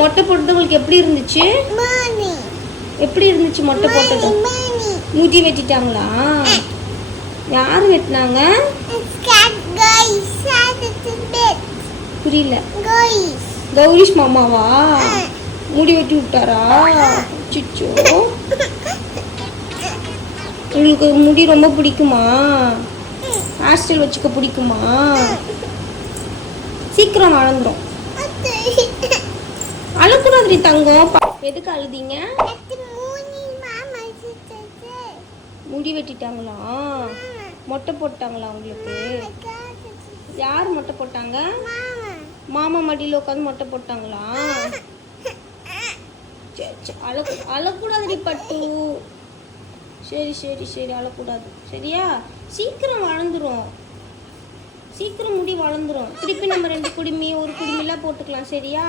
மொட்டை போட்டது உங்களுக்கு எப்படி இருந்துச்சு? எப்படி இருந்துச்சு மொட்டை போட்டது? முடி வெட்டிட்டாங்களா? யாரு வெட்டினாங்க? புரியல. கௌரிஷ் மாமாவா? முடி வெட்டி விட்டாரா? சிச்சோ, உங்களுக்கு முடி ரொம்ப பிடிக்குமா? ஹேர் ஸ்டைல் வச்சுக்க பிடிக்குமா? சீக்கிரம் வளர்ந்துரும். அழுக்கூடாது தங்கம். எதுக்கு அழுதீங்க? முடி வெட்டிட்டாங்களா? மொட்டை போட்டாங்களா உங்களுக்கு? யார் மொட்டை போட்டாங்க? மாமா மடியில் உட்காந்து மொட்டை போட்டாங்களா? அழக்கூடாது பட்டு. சரி சரி சரி, அழக்கூடாது சரியா? சீக்கிரம் வளர்ந்துரும். சீக்கிரம் முடி வளர்ந்துரும். திருப்பி நம்ம 2 குடுமி 1 குடுமிலாம் போட்டுக்கலாம் சரியா?